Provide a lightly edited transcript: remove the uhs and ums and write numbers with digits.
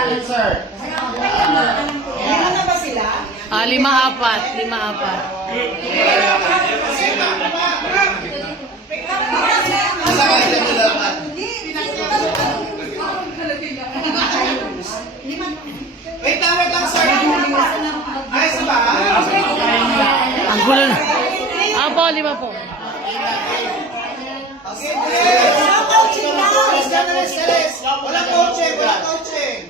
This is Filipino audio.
salad, sir. Lima na ba sila? 5-4. 5-4. Wait lang, sir. Ay, sa ba? Ang gulo na. Apo, 5 po. Walang coaching. Walang coaching.